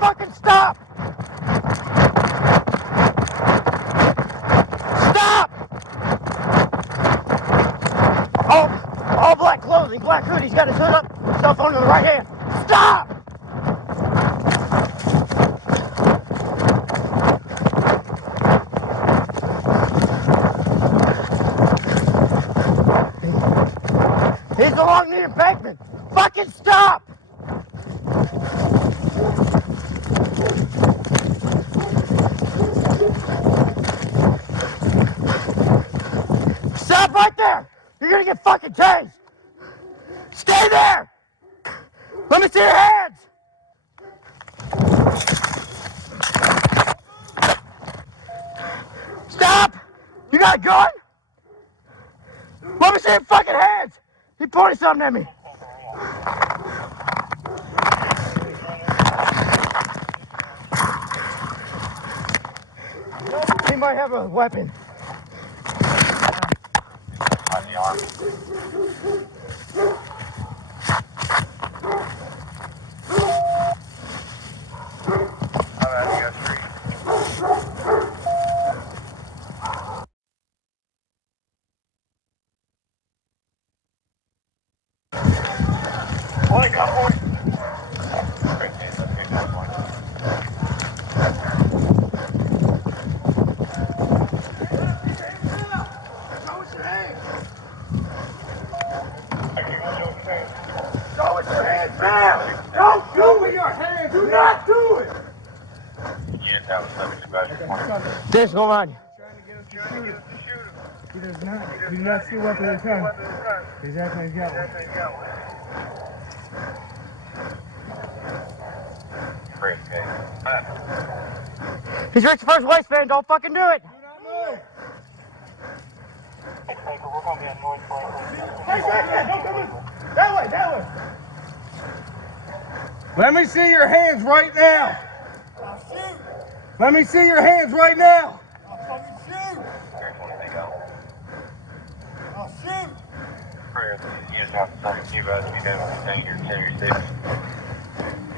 fucking stop! Stop! All black clothing, black hood. He's got his hood up, cell phone in the right hand. Stop! He's along the embankment. Fucking stop! Stop right there! You're gonna get fucking tased! Stay there! Let me see your hands! Stop! You got a gun? Let me see your fucking hands! He pointed something at me. He might have a weapon. On the arm. Alright, you got three. Point, got point. Great, man, that's good, got point. Show us your hands, man! Don't show me your hands! Do not do it! Yes, that was something about your point. This going on. He does not. He does not see a weapon at a time. He's acting like he's got one. Great, okay. He's reaching for his waistband. Don't fucking do it. Do not move. We're going to be on North Point. Hey, don't come in. That way, that way. Let me see your hands right now. I'll shoot. Let me see your hands right now. I'll fucking shoot. I'll shoot. Prayer, you just have to tell you guys to be done with saying your safety.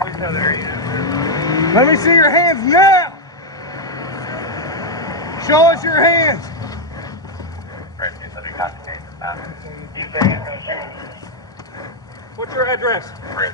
Please know there he is. Let me see your hands now. Show us your hands. Great, he's under contact. He's saying he's going to shoot. What's your address? Great,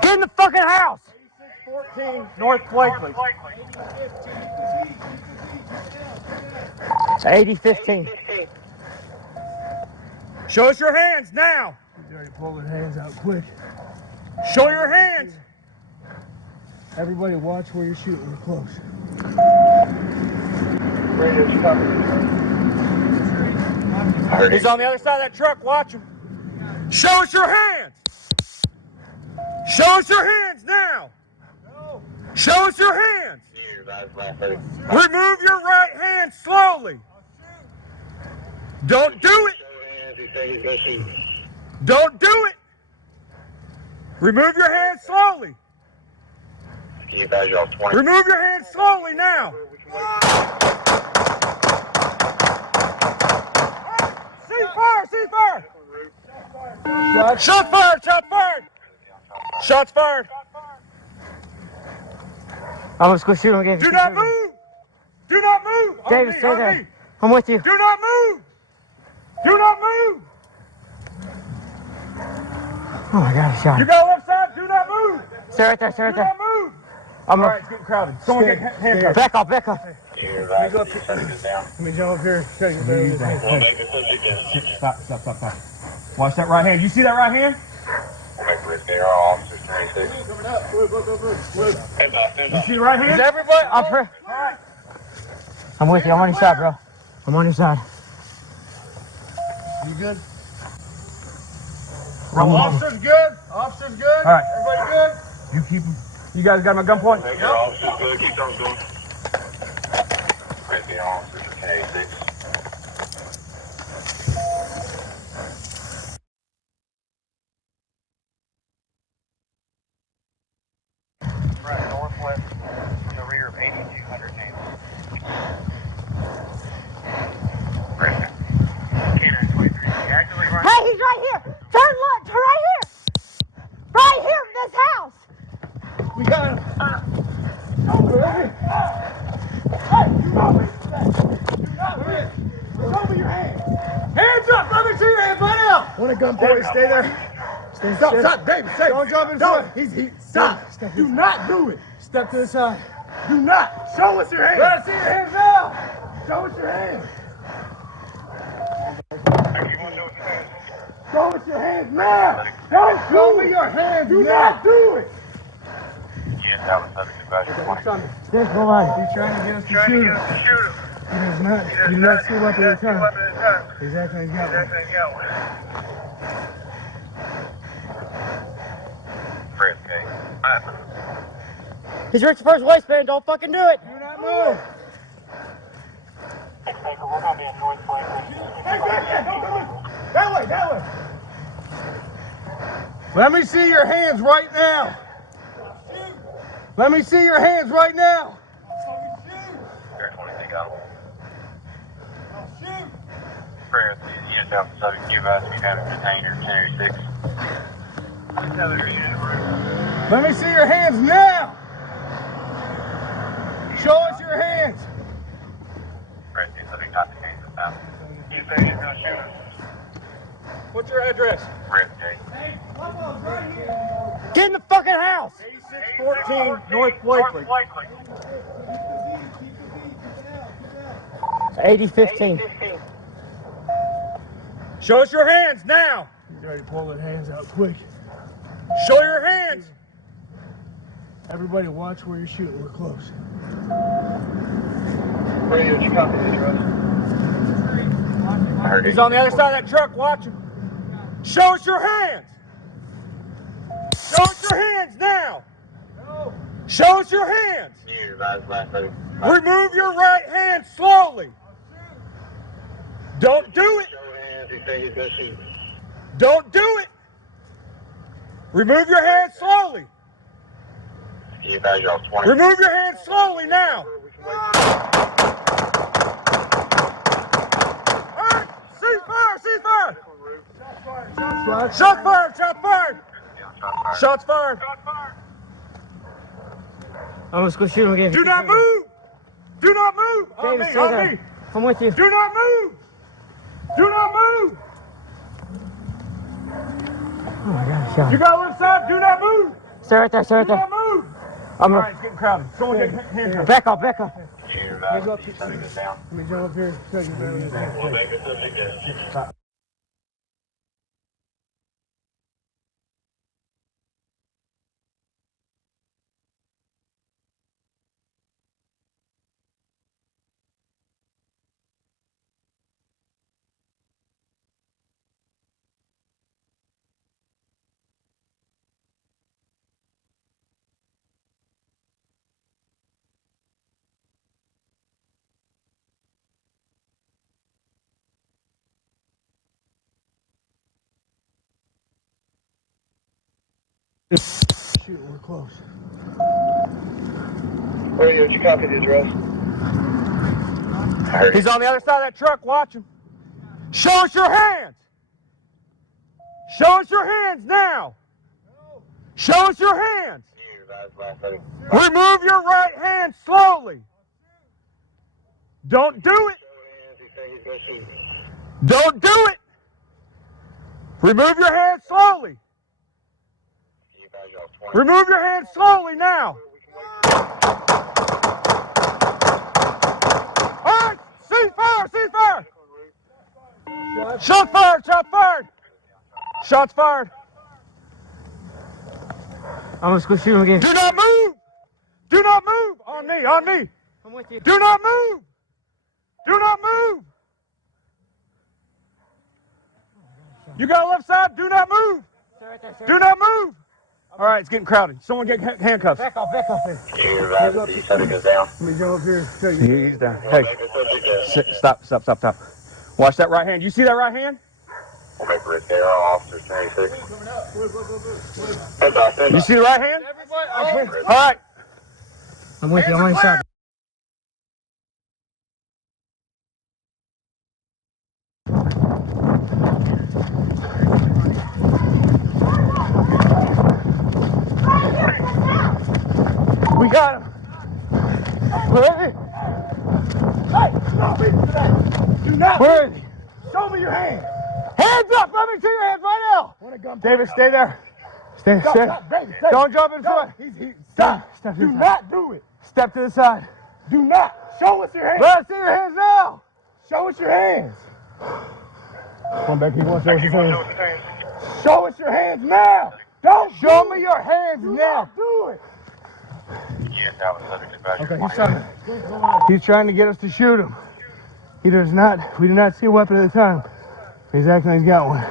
Get in the fucking house. 14 North Blakely. It's 80-15. Show us your hands now. He's already pulled his hands out quick. Show your hands. Everybody watch where you're shooting. We're close. He's on the other side of that truck. Watch him. Show us your hands. Show us your hands now. Show us your hands. Remove your right hand slowly. Don't do it. Don't do it. Remove your hands slowly. Remove your hands slowly now. Cease fire. Shots fired. Shots fired. I'm just gonna shoot him again. Do not move. Do not move. David, stay there. I'm with you. Do not move. Do not move. Oh my God, he shot You him. got left side. Do not move. Stay right there. Do not move. I'm All right, it's getting crowded. Someone get handcuffed. Back off. Let me jump up here. Try to get there. Stop. Watch that right hand. You see that right hand? You see the right hand? Is everybody? I'm with you. I'm on your side, bro. I'm on your side. You good? Officer's good. Officer's good. All right. Everybody good? You keep him. You guys got him at gunpoint? Yep. Officer's good. Keep on going. Great, the officers are K6. Right, northwest from the rear of 8200 James. Right. Cannon 23. Actively right. Hey, he's right here. Turn right here. Right here in this house. Want a gun, boy? Stay there. Stop, baby. Stay. Don't jump in front. Stop. Do not do it. Step to the side. Do not. Show us your hands. Let us see your hands now. Show us your hands. Show us your hands now. Don't show me your hands. Do not do it. Yes, that was subject to question. He's trying to get us to shoot him. He does not. He does not see weapon at a time. He's acting he's got one. Fred, okay. He's reaching for his waistband. Don't fucking do it. Do not move. We're going to be in North Point. That way. Let me see your hands right now. Let me see your hands right now. Fair 20, go. Fred, you just have the subject. You advise if you have it detained or 10 or 6. Let me see your hands now. Show us your hands. Fred, the subject not detained for now. You say he's going to shoot us. What's your address? Fred, okay. Get in the fucking house. 8614 North Blakely. 8015. Show us your hands now. He's already pulled his hands out quick. Show your hands. Everybody watch where you're shooting. We're close. Radio, did you copy the address? He's on the other side of that truck. Watch him. Show us your hands. Show us your hands now. Show us your hands. You advise last subject. Remove your right hand slowly. Don't do it. Show hands, you say he's going to shoot. Don't do it. Remove your hand slowly. You advise you're off 20. Remove your hand slowly now. All right, cease fire. Shots fired. Shots fired. I'm just gonna shoot him again. Do not move. On David, stay there. me. I'm with you. Do not move. Oh my God, shot. You got left side. Do not move. Stay right there. Do not move. I'm All right, it's getting crowded. Someone get handcuffed. back off. You advise the subject is down. Let me jump up here. We'll make the subject dead. Shoot, we're close. Radio, did you copy the address? He's on the other side of that truck. Watch him. Show us your hands. Show us your hands now. Show us your hands. You advise last subject. Remove your right hand slowly. Don't do it. Show hands, you say he's going to shoot. Don't do it. Remove your hand slowly. You advise you're off 20. Remove your hand slowly now. All right, cease fire. Shots fired. I'm just gonna shoot him again. Do not move. On me. I'm with you. Do not move. You got left side. Do not move. Stay right there. Do not move. All right, it's getting crowded. Someone get handcuffs. Back off here. You advise the subject is down. Let me jump up here. He's down. We'll Hey, make the subject dead. stop. Watch that right hand. You see that right hand? We'll make risk there. All officers 26. Stand by. You see the right hand? All right. I'm with you. I'm on your side. We got him. Where is he? Hey, no, do not. Where is he? Show me your hand. Hands up! Let me see your hands right now! David, stay there. Stay. Don't jump in front. Stop. Do not do it. Step to the side. Do not. Show us your hands. Let us see your hands now. Show us your hands. Come on, Becky. You want to show us your hands? Show us your hands now. Don't show me your hands now. Do it. Yes, that was subject to badger. Okay, he's trying to get us to shoot him. He does not. We did not see a weapon at the time. He's acting like he's got one.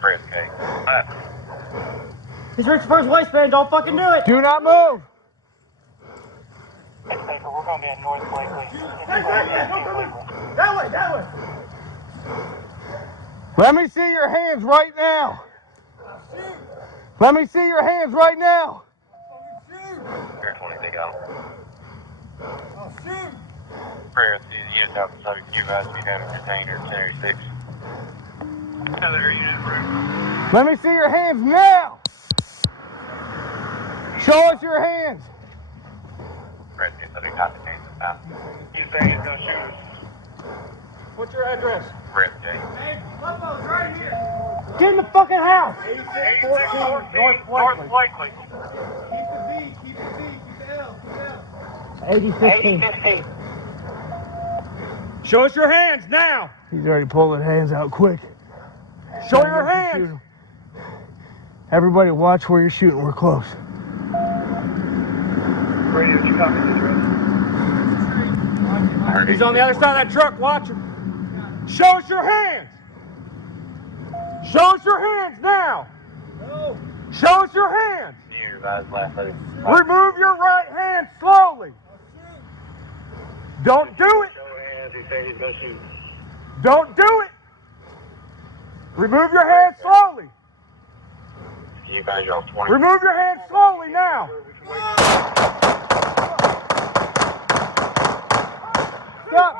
Chris, okay. He's reaching for his waistband. Don't fucking do it. Do not move. We're going to be at North Blakely. That way. Let me see your hands right now. Let me see your hands right now. Prayer 20, they got him. Prayer, the units out the subject, you guys be having detained or 1086. Another unit in room. Let me see your hands now. Show us your hands. Prayer, the subject not detained now. You say he's going to shoot us. What's your address? Prayer, Jay. Get in the fucking house. 8614 North Blakely. Keep the L. 8015. Show us your hands now. He's already pulling hands out quick. Show your hands. Everybody watch where you're shooting. We're close. Radio, did you copy this, right? He's on the other side of that truck. Watch him. Show us your hands. Show us your hands now. No. Show us your hands. Your revised last letter. Remove your right hand slowly. Don't do it. Show hands, he said he's going to shoot. Don't do it. Remove your hand slowly. You guys are off 20. Remove your hand slowly now. Stop.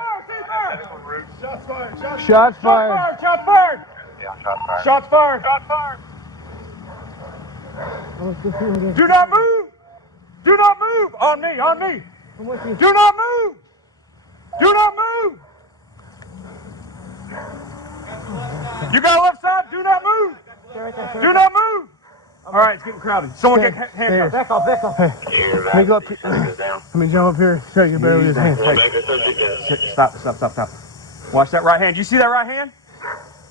Shots fired. Shots fired. Shots fired. Yeah, shots fired. Shots fired. Shots fired. Do not move. Do not move. On me. On me. Do not move. Do not move. You got left side. Do not move. Do not move. All right, it's getting crowded. Someone get handcuffed. Back off. Hey, Your let me go up. revised down. Let me jump up here. So you can better with his hands. We'll make a subject down. Stop. Watch that right hand. You see that right hand?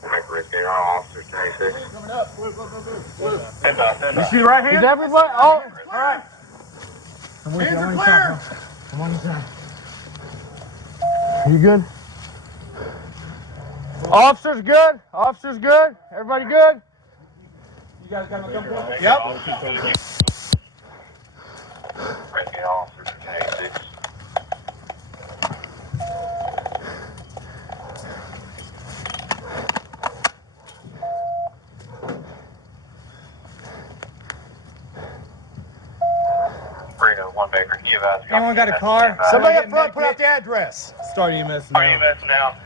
We'll make a risk on officer 1086. Head up. You see the right Is hand? everybody? Oh, All right. hands are clear. I'm on your side. You good? Officers good? Officers good? Everybody good? You guys got my gun point? Yep. Risk on officer 1086. One Baker, he advised me. Anyone got a car? Somebody up front, put out the address. Start EMS Are now. you EMS now?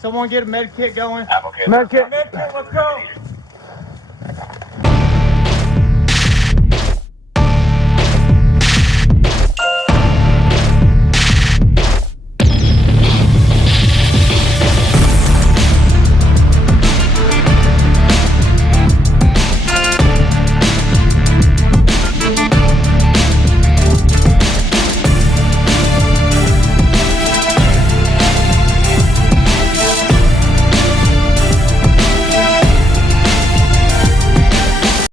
Someone get a med kit going. Application. Medkit. Let's go.